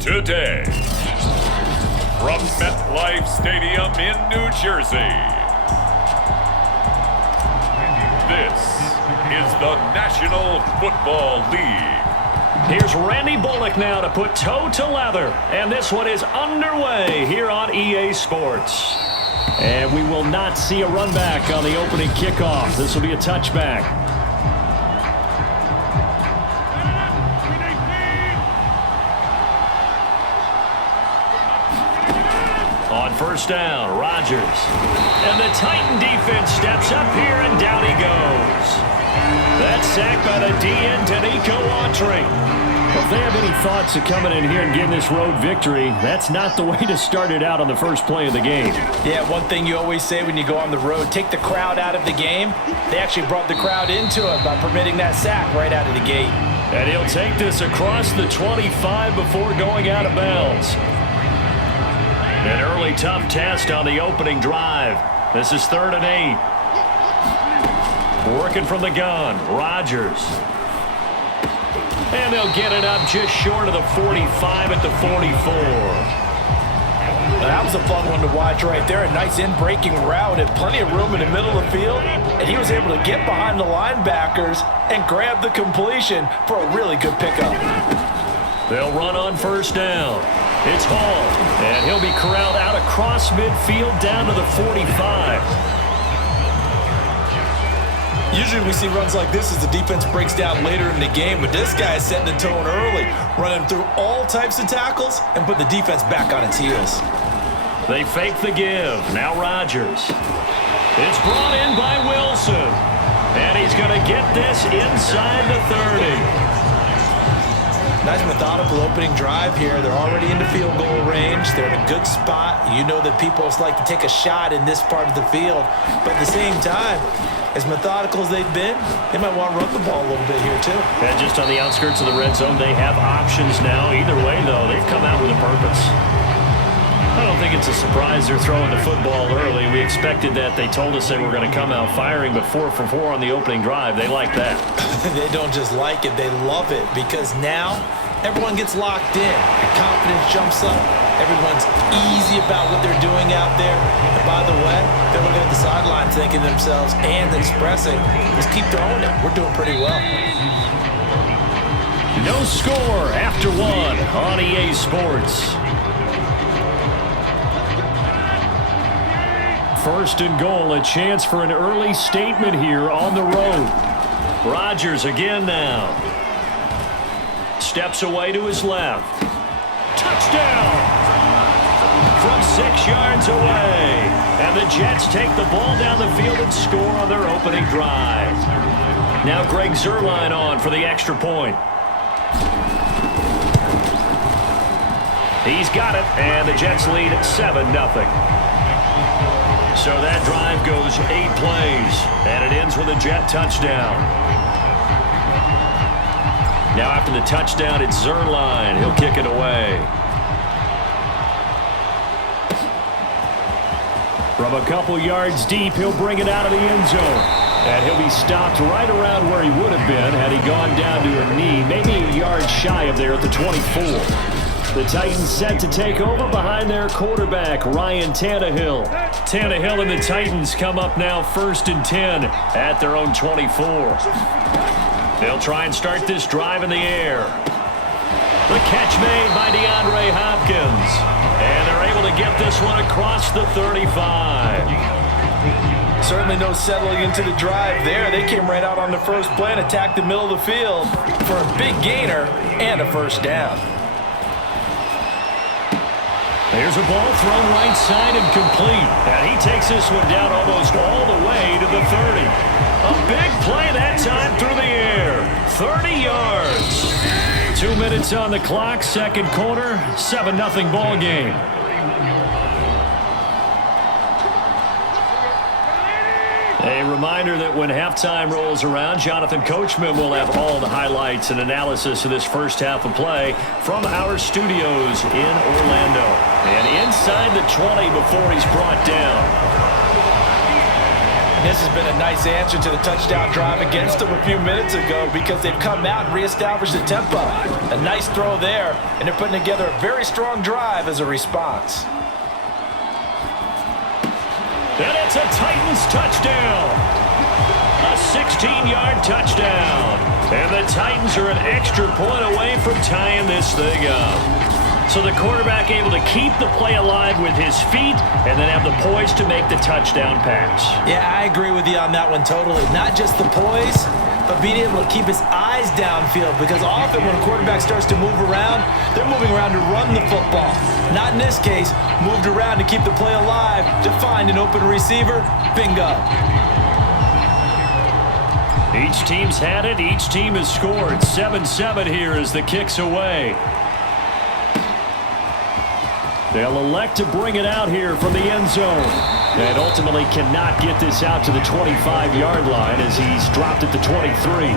Today, from MetLife Stadium in New Jersey, this is the National Football League. Here's Randy Bullock now to put toe to leather, and this one is underway here on EA Sports. And we will not see a run back on the opening kickoff. This will be a touchback. On first down, Rodgers. And the Titan defense steps up here, and down he goes. That's sacked by the DN, Denico Autry. Well, if they have any thoughts of coming in here and getting this road victory, that's not the way to start it out on the first play of the game. Yeah, one thing you always say when you go on the road, take the crowd out of the game. They actually brought the crowd into it by permitting that sack right out of the gate. And he'll take this across the 25 before going out of bounds. An early tough test on the opening drive. This is 3rd and 8. Working from the gun, Rodgers. And they'll get it up just short of the 45 at the 44. That was a fun one to watch right there. A nice in-breaking route and plenty of room in the middle of the field. And he was able to get behind the linebackers and grab the completion for a really good pickup. They'll run on first down. It's Hall, and he'll be corralled out across midfield down to the 45. Usually we see runs like this as the defense breaks down later in the game, but this guy is setting the tone early, running through all types of tackles and put the defense back on its heels. They fake the give. Now Rodgers. It's brought in by Wilson, and he's going to get this inside the 30. Nice methodical opening drive here. They're already into field goal range. They're in a good spot. You know that people like to take a shot in this part of the field. But at the same time, as methodical as they've been, they might want to run the ball a little bit here too. And just on the outskirts of the red zone, they have options now. Either way, though, they've come out with a purpose. I don't think it's a surprise they're throwing the football early. We expected that. They told us they were going to come out firing, but 4 for 4 on the opening drive. They like that. They don't just like it, they love it, because now everyone gets locked in. The confidence jumps up. Everyone's easy about what they're doing out there. And by the way, they're looking at the sideline thinking to themselves and expressing, let's keep throwing it. We're doing pretty well. No score after 1 on EA Sports. First and goal, a chance for an early statement here on the road. Rodgers again now. Steps away to his left. Touchdown! From 6 yards away. And the Jets take the ball down the field and score on their opening drive. Now Greg Zuerlein on for the extra point. He's got it, and the Jets lead 7-0. So that drive goes 8 plays, and it ends with a Jet touchdown. Now after the touchdown, it's Zuerlein. He'll kick it away. From a couple yards deep, he'll bring it out of the end zone. And he'll be stopped right around where he would have been had he gone down to a knee, maybe a yard shy of there at the 24. The Titans set to take over behind their quarterback, Ryan Tannehill. Tannehill and the Titans come up now 1st and 10 at their own 24. They'll try and start this drive in the air. The catch made by DeAndre Hopkins. And they're able to get this one across the 35. Certainly no settling into the drive there. They came right out on the first play and attacked the middle of the field for a big gainer and a first down. There's a ball thrown right side and complete. And he takes this one down almost all the way to the 30. A big play that time through the air. 30 yards. 2 minutes on the clock, second quarter, 7-0 ball game. A reminder that when halftime rolls around, Jonathan Coachman will have all the highlights and analysis of this first half of play from our studios in Orlando. And inside the 20 before he's brought down. This has been a nice answer to the touchdown drive against them a few minutes ago because they've come out and reestablished the tempo. A nice throw there, and they're putting together a very strong drive as a response. And it's a Titans touchdown. A 16-yard touchdown. And the Titans are an extra point away from tying this thing up. So the quarterback able to keep the play alive with his feet and then have the poise to make the touchdown pass. Yeah, I agree with you on that one totally. Not just the poise, but being able to keep his eyes downfield, because often when a quarterback starts to move around, they're moving around to run the football. Not in this case, moved around to keep the play alive, to find an open receiver. Bingo. Each team's had it. Each team has scored. 7-7 here as the kick's away. They'll elect to bring it out here from the end zone. And ultimately cannot get this out to the 25-yard line as he's dropped at the 23.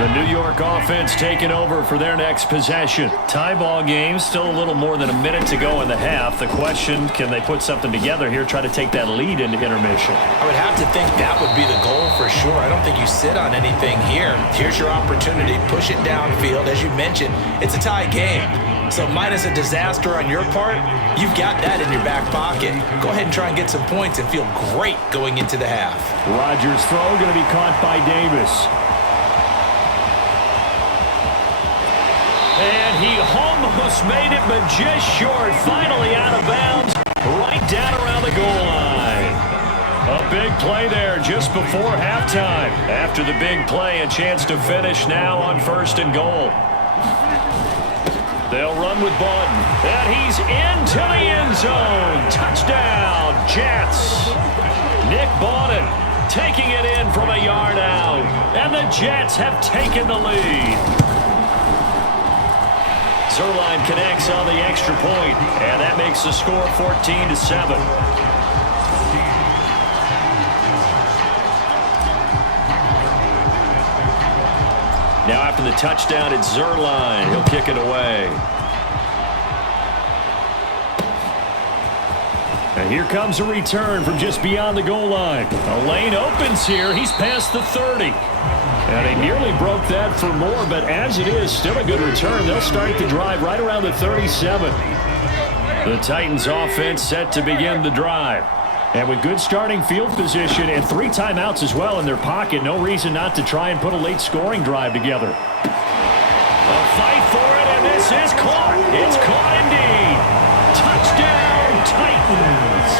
The New York offense taking over for their next possession. Tie ball game, still a little more than a minute to go in the half. The question, can they put something together here, try to take that lead into intermission? I would have to think that would be the goal for sure. I don't think you sit on anything here. Here's your opportunity. Push it downfield. As you mentioned, it's a tie game. So minus a disaster on your part, you've got that in your back pocket. Go ahead and try and get some points and feel great going into the half. Rodgers' throw going to be caught by Davis. And he almost made it, but just short. Finally out of bounds, right down around the goal line. A big play there just before halftime. After the big play, a chance to finish now on 1st and goal. They'll run with Bawden, and he's into the end zone. Touchdown, Jets. Nick Bawden taking it in from a yard out, and the Jets have taken the lead. Zuerlein connects on the extra point, and that makes the score 14-7. Now after the touchdown, it's Zuerlein. He'll kick it away. And here comes a return from just beyond the goal line. A lane opens here. He's past the 30. And he nearly broke that for more, but as it is, still a good return. They'll start the drive right around the 37. The Titans offense set to begin the drive. And with good starting field position and 3 timeouts as well in their pocket, no reason not to try and put a late scoring drive together. A fight for it, and this is caught. It's caught indeed. Touchdown, Titans.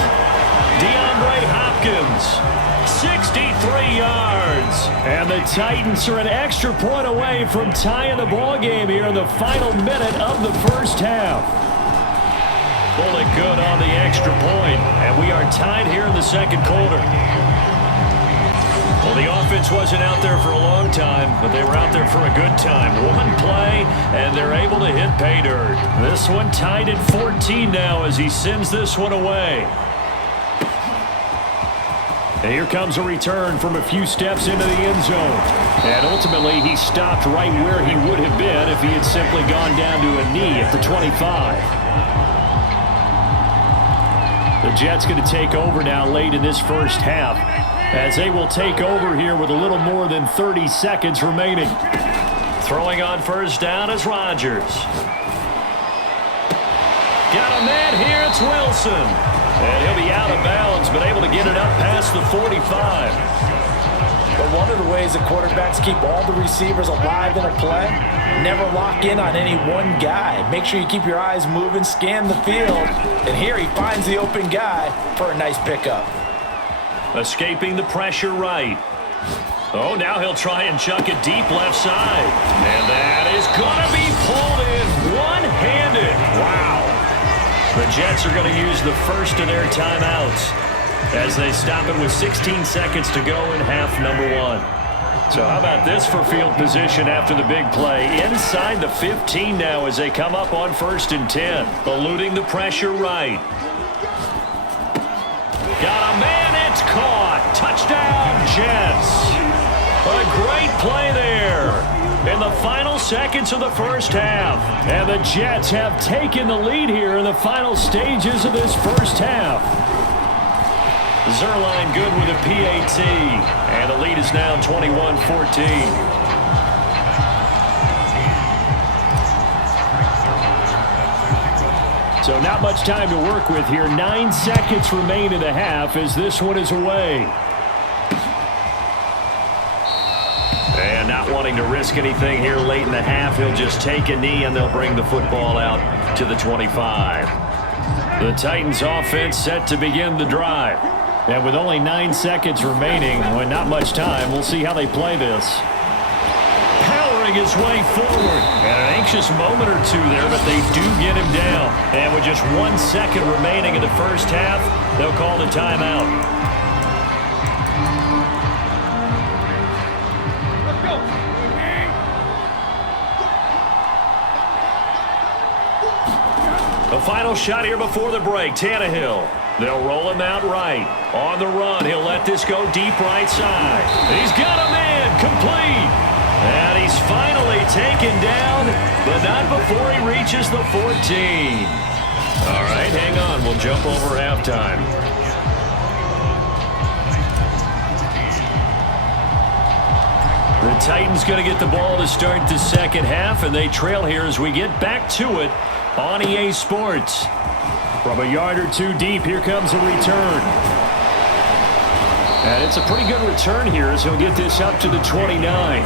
DeAndre Hopkins. 63 yards. And the Titans are an extra point away from tying the ball game here in the final minute of the first half. Pulled it good on the extra point, and we are tied here in the second quarter. Well, the offense wasn't out there for a long time, but they were out there for a good time. One play, and they're able to hit pay dirt. This one tied at 14 now as he sends this one away. And here comes a return from a few steps into the end zone. And ultimately, he stopped right where he would have been if he had simply gone down to a knee at the 25. The Jets going to take over now late in this first half, as they will take over here with a little more than 30 seconds remaining. Throwing on first down is Rodgers. Got a man here, it's Wilson. And he'll be out of bounds, but able to get it up past the 45. But one of the ways the quarterbacks keep all the receivers alive in a play, never lock in on any one guy. Make sure you keep your eyes moving, scan the field, and here he finds the open guy for a nice pickup. Escaping the pressure right. Oh, now he'll try and chuck it deep left side. And that is going to be pulled in one-handed. Wow. The Jets are going to use the first of their timeouts as they stop it with 16 seconds to go in half number 1. So how about this for field position after the big play? Inside the 15 now as they come up on 1st and 10. Eluding the pressure right. Got a man, it's caught. Touchdown, Jets. A great play there in the final seconds of the first half. And the Jets have taken the lead here in the final stages of this first half. Zerline good with a PAT. And the lead is now 21-14. So not much time to work with here. 9 seconds remain in the half as this one is away. And not wanting to risk anything here late in the half, he'll just take a knee and they'll bring the football out to the 25. The Titans offense set to begin the drive. And with only 9 seconds remaining, with not much time, we'll see how they play this. His way forward. And an anxious moment or two there, but they do get him down. And with just 1 second remaining in the first half, they'll call the timeout. Let's go. The final shot here before the break. Tannehill. They'll roll him out right. On the run, he'll let this go deep right side. He's got a man complete. And he's finally taken down, but not before he reaches the 14. All right, hang on. We'll jump over halftime. The Titans going to get the ball to start the second half, and they trail here as we get back to it on EA Sports. From a yard or two deep, here comes a return. And it's a pretty good return here as he'll get this up to the 29.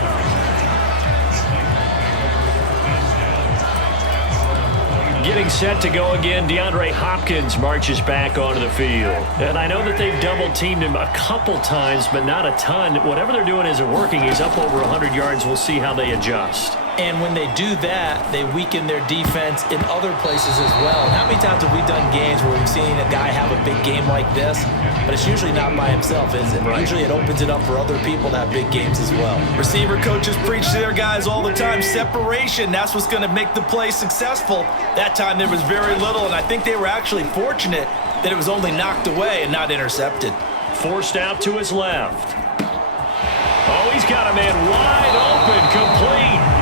Getting set to go again, DeAndre Hopkins marches back onto the field. And I know that they've double-teamed him a couple times, but not a ton. Whatever they're doing isn't working. He's up over 100 yards. We'll see how they adjust. And when they do that, they weaken their defense in other places as well. How many times have we done games where we've seen a guy have a big game like this, but it's usually not by himself, is it? Right. Usually it opens it up for other people to have big games as well. Receiver coaches preach to their guys all the time. Separation, that's what's going to make the play successful. That time there was very little, and I think they were actually fortunate that it was only knocked away and not intercepted. Forced out to his left. Oh, he's got a man wide open, complete.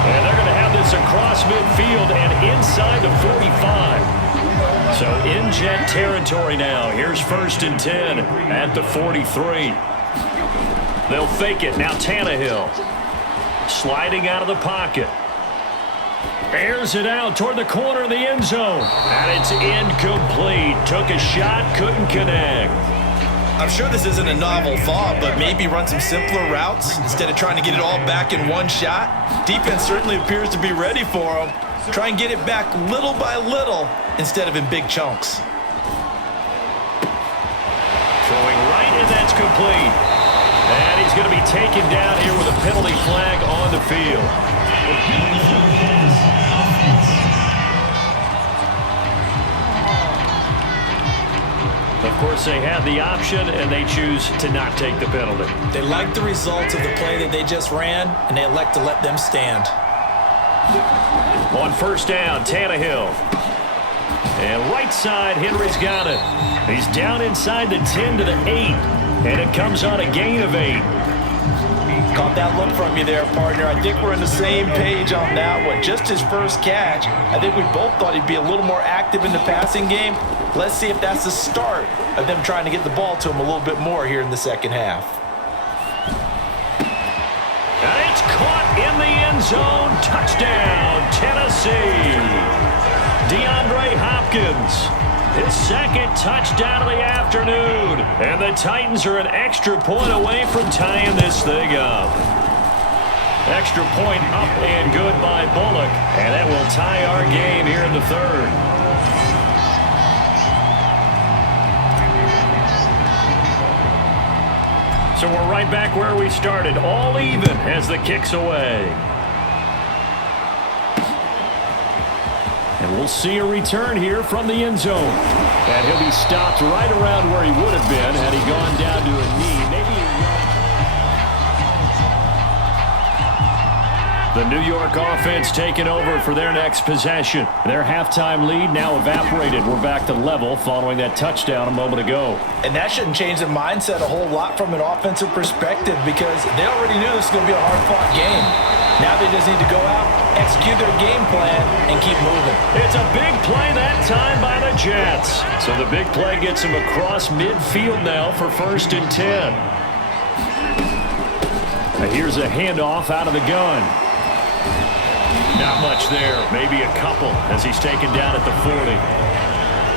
And they're going to have this across midfield and inside the 45. So in jet territory now. Here's 1st and 10 at the 43. They'll fake it. Now Tannehill sliding out of the pocket. Airs it out toward the corner of the end zone. And it's incomplete. Took a shot, couldn't connect. I'm sure this isn't a novel thought, but maybe run some simpler routes instead of trying to get it all back in one shot. Defense certainly appears to be ready for him. Try and get it back little by little instead of in big chunks. Throwing right, and that's complete. And he's going to be taken down here with a penalty flag on the field. Of course, they had the option, and they choose to not take the penalty. They like the results of the play that they just ran, and they elect to let them stand. On 1st down, Tannehill. And right side, Henry's got it. He's down inside the 10 to the 8, and it comes on a gain of 8. Caught that look from you there, partner. I think we're on the same page on that one. Just his first catch. I think we both thought he'd be a little more active in the passing game. Let's see if that's the start of them trying to get the ball to him a little bit more here in the second half. And it's caught in the end zone. Touchdown, Tennessee. DeAndre Hopkins. His second touchdown of the afternoon. And the Titans are an extra point away from tying this thing up. Extra point up and good by Bullock. And that will tie our game here in the third. So we're right back where we started. All even as the kick's away. And we'll see a return here from the end zone. And he'll be stopped right around where he would have been had he gone down to a knee. The New York offense taking over for their next possession. Their halftime lead now evaporated. We're back to level following that touchdown a moment ago. And that shouldn't change the mindset a whole lot from an offensive perspective because they already knew this was going to be a hard-fought game. Now they just need to go out, execute their game plan, and keep moving. It's a big play that time by the Jets. So the big play gets them across midfield now for 1st and 10. Here's a handoff out of the gun. Not much there, maybe a couple as he's taken down at the 40.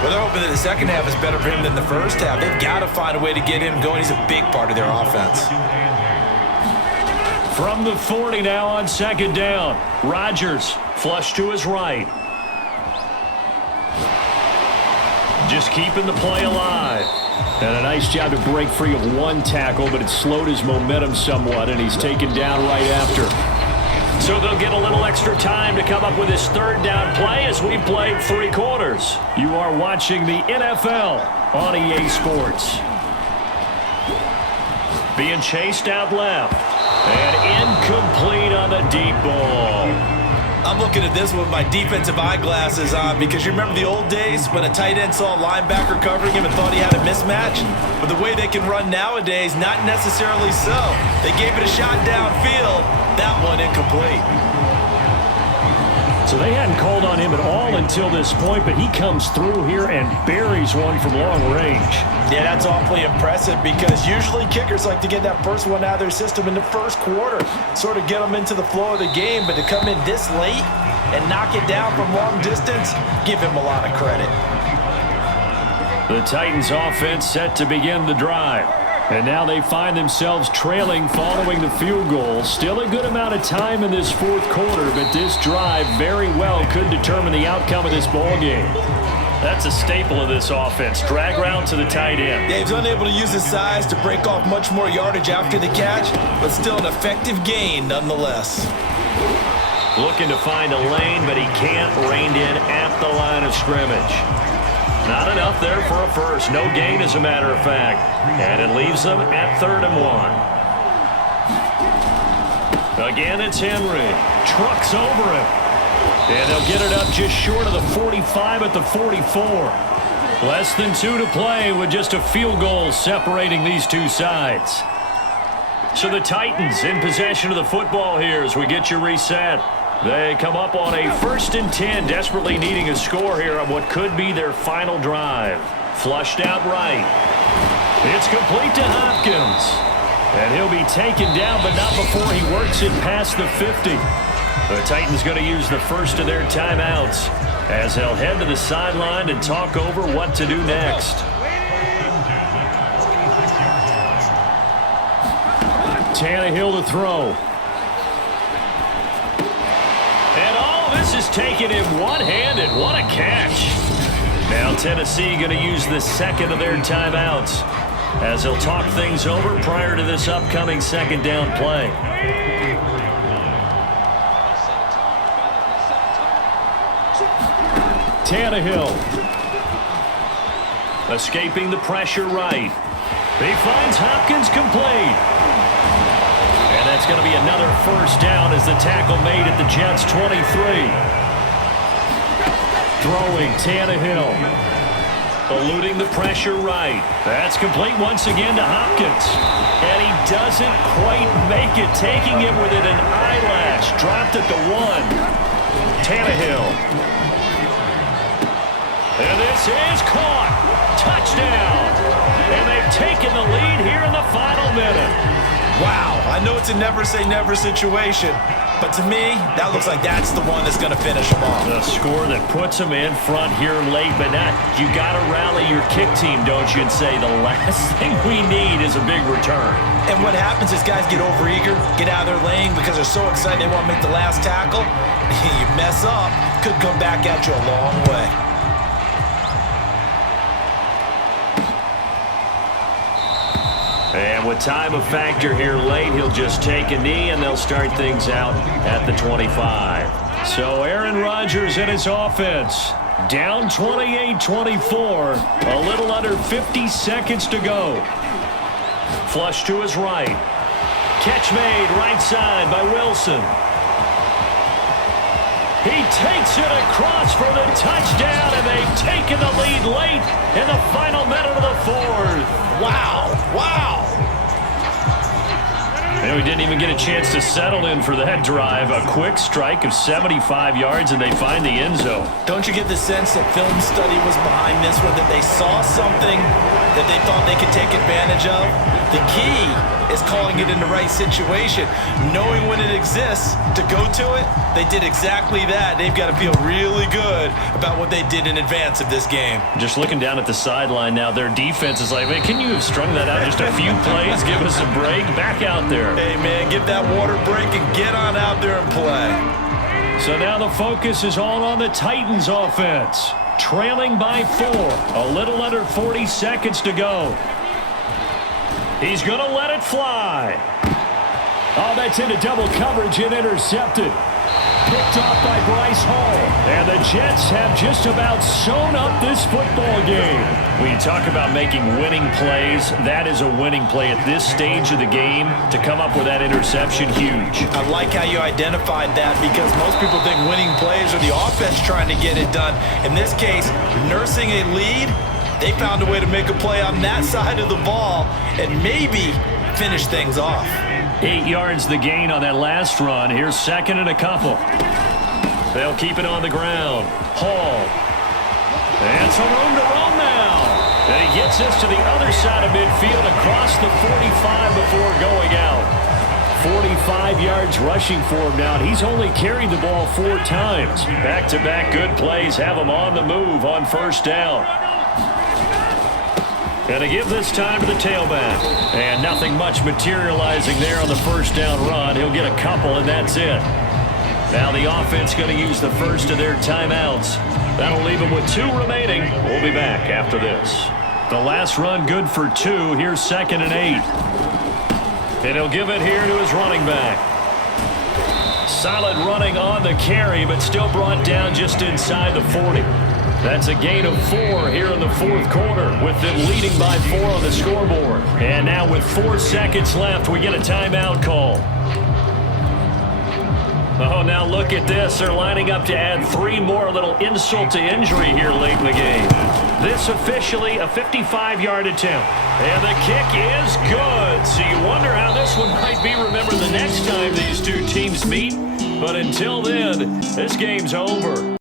Well, they're hoping that the second half is better for him than the first half. They've got to find a way to get him going. He's a big part of their offense. From the 40 now on 2nd down. Rodgers flush to his right. Just keeping the play alive. And a nice job to break free of one tackle, but it slowed his momentum somewhat, and he's taken down right after. So they'll get a little extra time to come up with his 3rd down play as we played 3 quarters. You are watching the NFL on EA Sports. Being chased out left. And incomplete on the deep ball. I'm looking at this with my defensive eyeglasses on because you remember the old days when a tight end saw a linebacker covering him and thought he had a mismatch? But the way they can run nowadays, not necessarily so. They gave it a shot downfield. That one incomplete. So they hadn't called on him at all until this point, but he comes through here and buries one from long range. Yeah, that's awfully impressive because usually kickers like to get that first one out of their system in the first quarter, sort of get them into the flow of the game, but to come in this late and knock it down from long distance, give him a lot of credit. The Titans offense set to begin the drive. And now they find themselves trailing following the field goal. Still a good amount of time in this 4th quarter, but this drive very well could determine the outcome of this ball game. That's a staple of this offense. Drag route to the tight end. Yeah, he's unable to use his size to break off much more yardage after the catch, but still an effective gain nonetheless. Looking to find a lane, but he can't. Reined in at the line of scrimmage. Not enough there for a first. No gain, as a matter of fact. And it leaves them at 3rd and 1. Again, it's Henry. Trucks over him. And they'll get it up just short of the 45 at the 44. Less than 2 to play with just a field goal separating these two sides. So the Titans in possession of the football here as we get you reset. They come up on a 1st and 10, desperately needing a score here on what could be their final drive. Flushed out right. It's complete to Hopkins. And he'll be taken down, but not before he works it past the 50. The Titans going to use the first of their timeouts as they'll head to the sideline and talk over what to do next. Tannehill to throw. And all this is taken in one-handed. What a catch. Now Tennessee going to use the 2nd of their timeouts as they'll talk things over prior to this upcoming 2nd down play. Tannehill. Escaping the pressure right. He finds Hopkins complete. And that's going to be another 1st down as the tackle made at the Jets' 23. Throwing Tannehill. Eluding the pressure right. That's complete once again to Hopkins. And he doesn't quite make it, taking it within an eyelash. Dropped at the 1. Tannehill. And this is caught. Touchdown. And they've taken the lead here in the final minute. Wow, I know it's a never-say-never situation, but to me, that looks like that's the one that's going to finish them off. The score that puts them in front here late, but not. You got to rally your kick team, don't you, and say the last thing we need is a big return. And what happens is guys get overeager, get out of their lane because they're so excited they want to make the last tackle. You mess up, could come back at you a long way. And with time a factor here late, he'll just take a knee and they'll start things out at the 25. So Aaron Rodgers and his offense down 28-24, a little under 50 seconds to go. Flush to his right. Catch made right side by Wilson. He takes it across for the touchdown, and they've taken the lead late in the final minute of the 4th. Wow, wow. And we didn't even get a chance to settle in for that drive. A quick strike of 75 yards, and they find the end zone. Don't you get the sense that film study was behind this one, that they saw something that they thought they could take advantage of? The key is calling it in the right situation, knowing when it exists to go to it. They did exactly that. They've got to feel really good about what they did in advance of this game. Just looking down at the sideline now, their defense is like, man, can you have strung that out just a few plays? Give us a break. Back out there. Hey, man, give that water break and get on out there and play. So now the focus is all on the Titans offense. Trailing by 4. A little under 40 seconds to go. He's going to let it fly. Oh, that's into double coverage and intercepted. Picked off by Bryce Hall. And the Jets have just about sewn up this football game. When you talk about making winning plays, that is a winning play at this stage of the game. To come up with that interception, huge. I like how you identified that, because most people think winning plays are the offense trying to get it done. In this case, nursing a lead, they found a way to make a play on that side of the ball and maybe finish things off. 8 yards the gain on that last run. Here's second and a couple. They'll keep it on the ground. Hall. And some room to roam now. And he gets us to the other side of midfield across the 45 before going out. 45 yards rushing for him now. And he's only carried the ball 4 times. Back-to-back good plays have him on the move on first down. Gonna give this time to the tailback. And nothing much materializing there on the first down run. He'll get a couple, and that's it. Now the offense going to use the first of their timeouts. That'll leave them with 2 remaining. We'll be back after this. The last run good for 2. Here's second and 8. And he'll give it here to his running back. Solid running on the carry, but still brought down just inside the 40. That's a gain of 4 here in the fourth quarter, with them leading by 4 on the scoreboard. And now with 4 seconds left, we get a timeout call. Oh, now look at this. They're lining up to add 3 more, little insult to injury here late in the game. This officially a 55-yard attempt. And the kick is good. So you wonder how this one might be remembered the next time these two teams meet. But until then, this game's over.